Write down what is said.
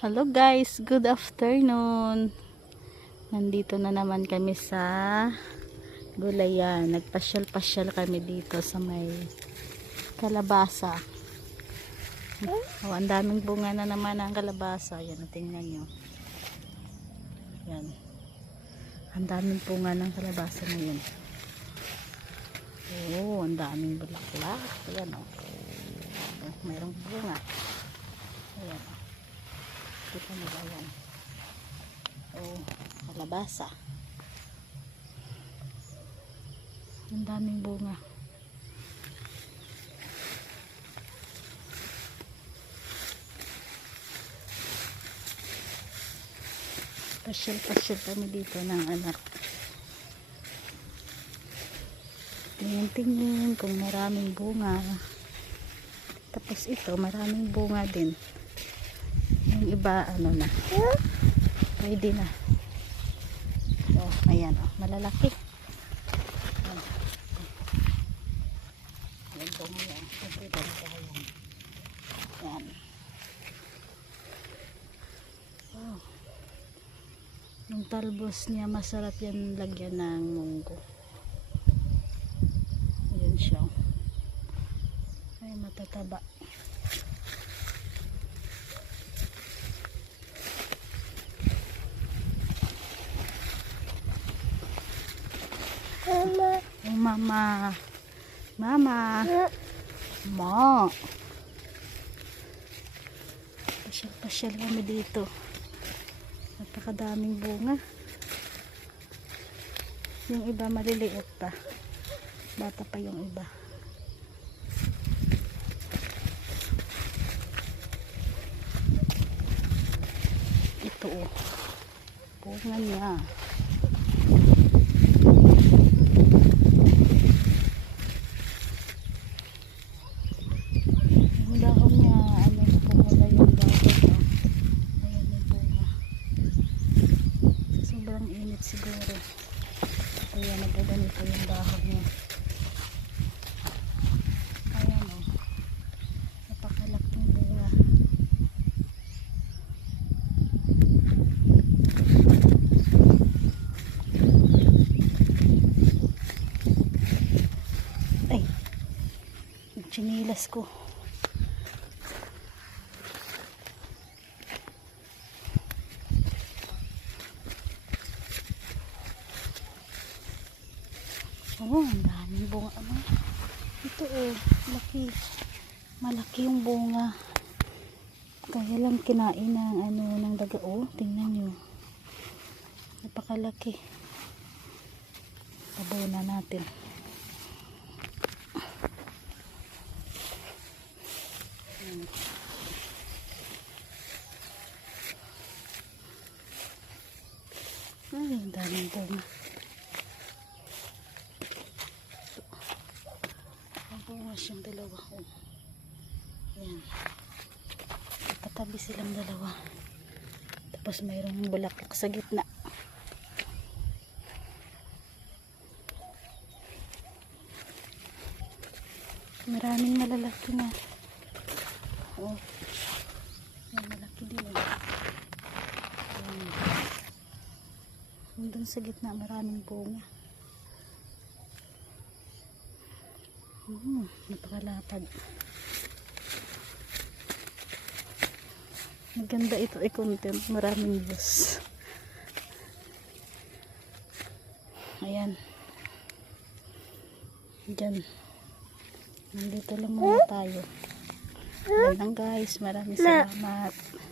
Hello guys, good afternoon. Nandito na naman kami sa Gulayan. Nagpasyal-pasyal kami dito sa may kalabasa. Oh, ang daming bunga na naman ang kalabasa. Yan, tingnan nyo. Yan. Ang daming bunga ng kalabasa ngayon. Oh, ang daming bulaklak. Ayan oh. Oh, mayroong bunga. Ayan oh. Kita nyo ba yan? Oh, kalabasa. Ang daming bunga. Pasyal-pasyal kami dito ng anak. Tingin-tingin kung maraming bunga. Tapos ito, maraming bunga din. Yung iba, ano na. Pwede na. Oh, ayan, oh, malalaki. Ayan po ngayon. Ayan. Oh. Yung talbos niya, masarap yan lagyan ng munggo. Ayan siya. Ay, matataba. Mama. Oh, mama. Mama. Ma. Pasyal-pasyal kami dito. Napakadaming bunga. Yung iba maliliit pa. Bata pa yung iba. Ito oh. Bunga niya. Yung dahon niya, ano, pumula yung dahon. Ayan yung bunga. Sobrang init siguro. Kaya nagkaganito yung dahon niya. Ayan o. Napakalaking bunga. Ay! Yung chinilas ko. Oh, ang daming bunga. Ano? Ito oh, laki. Malaki yung bunga. Kaya lang kinain ng ano ng daga. Oh, tingnan nyo. Napakalaki. Tabaw na natin. Ay, ang daming bunga. Bunga siyang dalawa. Oh. Ayan. Katabi silang dalawa. Tapos mayroong bulaklak sa gitna. Maraming malalaki na. Oh. Ayan, malaki din. Doon sa gitna maraming bunga. Napakalapad. Maganda ito ay content. Maraming views. Ayan. Diyan. Nandito lang muna tayo. Ayan lang guys. Maraming salamat.